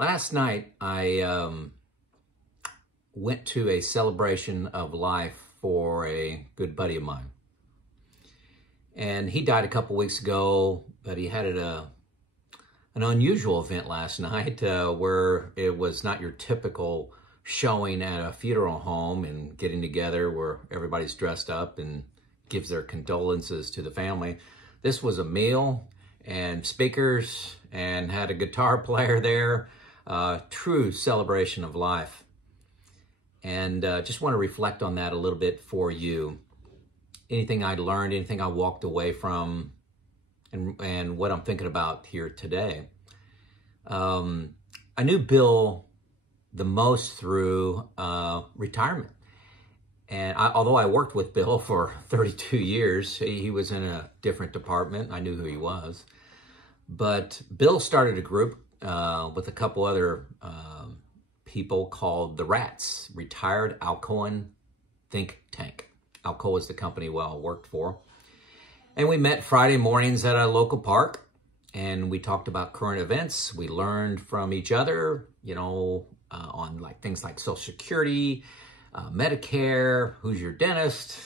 Last night, I went to a celebration of life for a good buddy of mine. And he died a couple weeks ago, but he had an unusual event last night where it was not your typical showing at a funeral home and getting together where everybody's dressed up and gives their condolences to the family. This was a meal and speakers and had a guitar player there. True celebration of life. And just want to reflect on that a little bit for you. Anything I learned, anything I walked away from, and what I'm thinking about here today. I knew Bill the most through retirement. And although I worked with Bill for 32 years, he was in a different department. I knew who he was. But Bill started a group with a couple other people called the Rats, Retired Alcoan Think Tank. Alcoa is the company I worked for. And we met Friday mornings at a local park, and we talked about current events. We learned from each other, on like things like Social Security, Medicare, who's your dentist,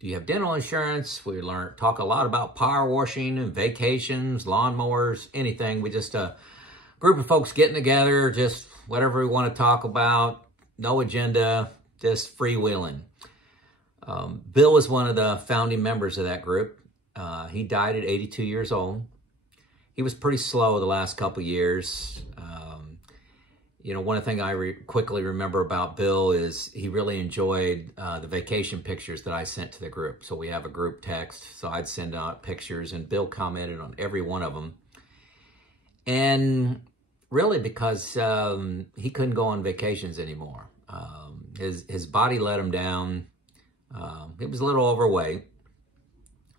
do you have dental insurance? We talk a lot about power washing and vacations, lawnmowers, anything. We just a group of folks getting together, just whatever we want to talk about, no agenda, just freewheeling. Bill was one of the founding members of that group. He died at 82 years old. He was pretty slow the last couple years. One thing I quickly remember about Bill is he really enjoyed the vacation pictures that I sent to the group. So we have a group text, so I'd send out pictures, and Bill commented on every one of them. And really because he couldn't go on vacations anymore. His body let him down. He was a little overweight,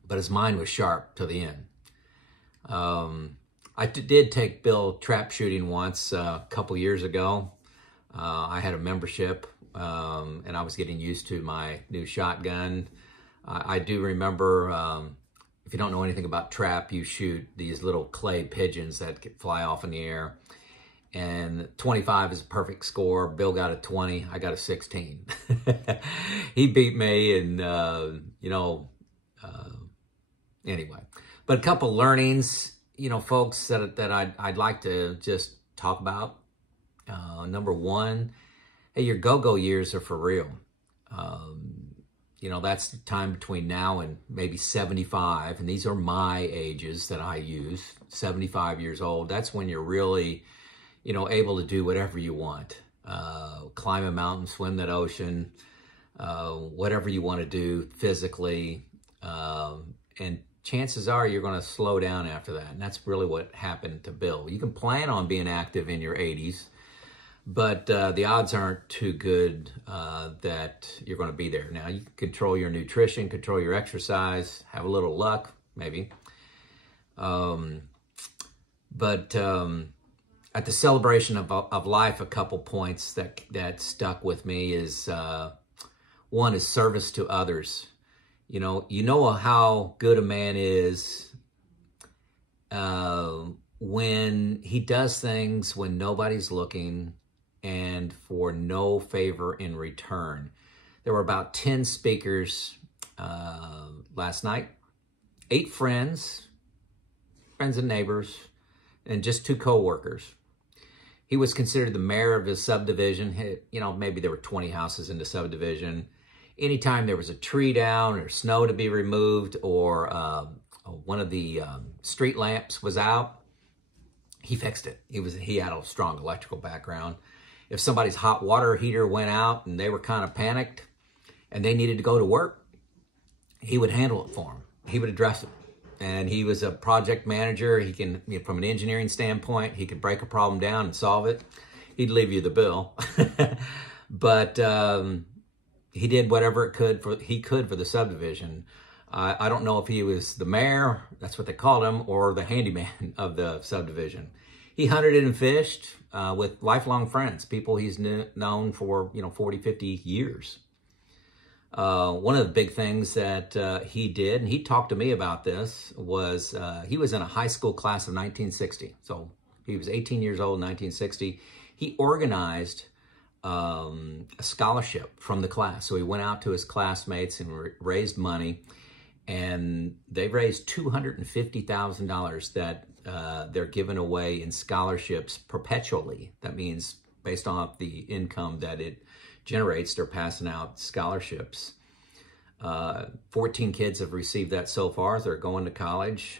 but his mind was sharp to the end. I did take Bill trap shooting once a couple years ago. I had a membership, and I was getting used to my new shotgun. I do remember, if you don't know anything about trap, you shoot these little clay pigeons that fly off in the air. And 25 is a perfect score. Bill got a 20. I got a 16. He beat me, and, anyway. But a couple learnings, folks, that I'd like to just talk about. Number one, hey, your go-go years are for real. That's the time between now and maybe 75. And these are my ages that I use, 75 years old. That's when you're really able to do whatever you want. Climb a mountain, swim that ocean, whatever you want to do physically. And chances are you're going to slow down after that. And that's really what happened to Bill. You can plan on being active in your 80s, but the odds aren't too good that you're going to be there. Now, you can control your nutrition, control your exercise, have a little luck, maybe. At the celebration of life, a couple points that stuck with me is, one is service to others. You know how good a man is when he does things when nobody's looking and for no favor in return. There were about 10 speakers last night, 8 friends and neighbors, and just 2 co-workers. He was considered the mayor of his subdivision. Maybe there were 20 houses in the subdivision. Anytime there was a tree down or snow to be removed or one of the street lamps was out, he fixed it. He had a strong electrical background. If somebody's hot water heater went out and they were kind of panicked and they needed to go to work, he would handle it for them. He would address it. And he was a project manager. He can, from an engineering standpoint, he could break a problem down and solve it. He'd leave you the bill. But he did whatever he could for the subdivision. I don't know if he was the mayor, that's what they called him, or the handyman of the subdivision. He hunted and fished with lifelong friends, people he's known for 40, 50 years. One of the big things that he did, and he talked to me about this, was he was in a high school class of 1960. So He was 18 years old in 1960. He organized a scholarship from the class. So he went out to his classmates and raised money, and they raised $250,000 that they're giving away in scholarships perpetually. That means based on the income that it generates, they're passing out scholarships. 14 kids have received that so far. They're going to college,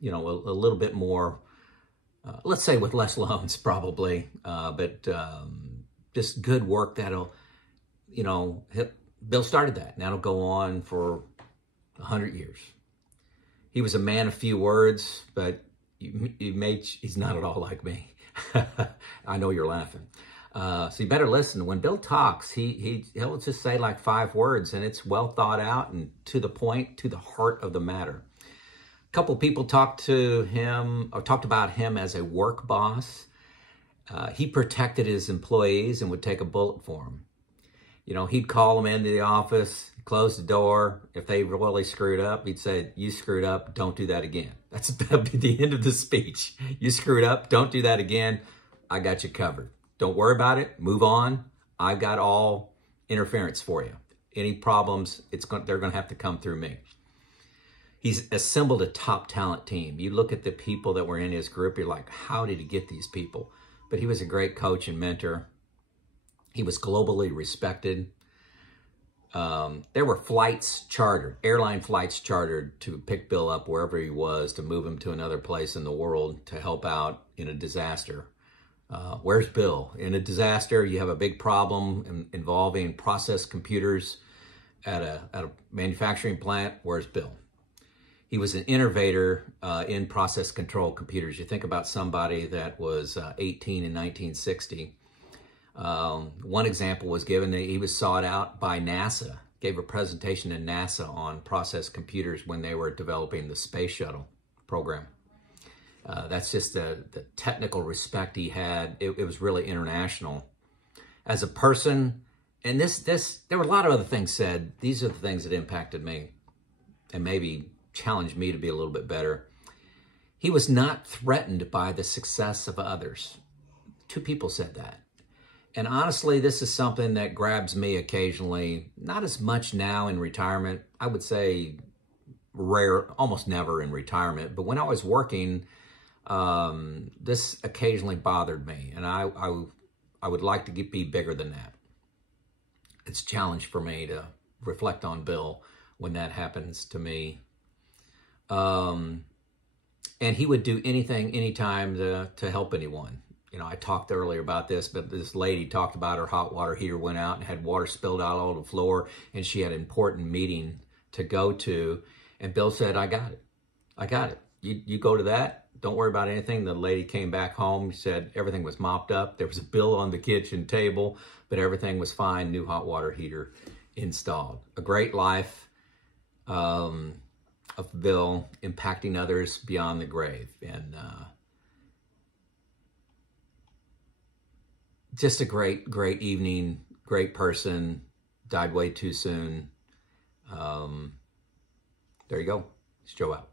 you know, a little bit more, let's say with less loans probably, but just good work that'll, you know, Bill started that, and that'll go on for 100 years. He was a man of few words, but he's not at all like me. I know you're laughing. So you better listen. When Bill talks, he'll just say like 5 words, and it's well thought out and to the point, to the heart of the matter. A couple people talked about him as a work boss. He protected his employees and would take a bullet for them. You know, he'd call them into the office, close the door. If they really screwed up, he'd say, "You screwed up, don't do that again." That'd be the end of the speech. "You screwed up, don't do that again. I got you covered. Don't worry about it, move on. I've got all interference for you. Any problems, they're gonna have to come through me." He's assembled a top talent team. You look at the people that were in his group, you're like, how did he get these people? But he was a great coach and mentor. He was globally respected. There were flights chartered, airline flights chartered to pick Bill up wherever he was, to move him to another place in the world to help out in a disaster. Where's Bill? In a disaster, you have a big problem involving process computers at a manufacturing plant. Where's Bill? He was an innovator in process control computers. You think about somebody that was 18 in 1960. One example was given that he was sought out by NASA, gave a presentation to NASA on process computers when they were developing the space shuttle program. That's just the technical respect he had. It was really international. As a person, and there were a lot of other things said. These are the things that impacted me and maybe challenged me to be a little bit better. He was not threatened by the success of others. 2 people said that. And honestly, this is something that grabs me occasionally, not as much now in retirement. I would say rare, almost never in retirement. But when I was working, this occasionally bothered me. And I would like to be bigger than that. It's a challenge for me to reflect on Bill when that happens to me. And he would do anything, anytime to help anyone. You know, I talked earlier about this, but this lady talked about her hot water heater went out and had water spilled out all over the floor, and she had an important meeting to go to. And Bill said, "I got it. I got it. You go to that. Don't worry about anything." The lady came back home. She said everything was mopped up. There was a bill on the kitchen table, but everything was fine. New hot water heater installed. A great life of Bill, impacting others beyond the grave. And just a great evening, great person, died way too soon. There you go. It's Joe out.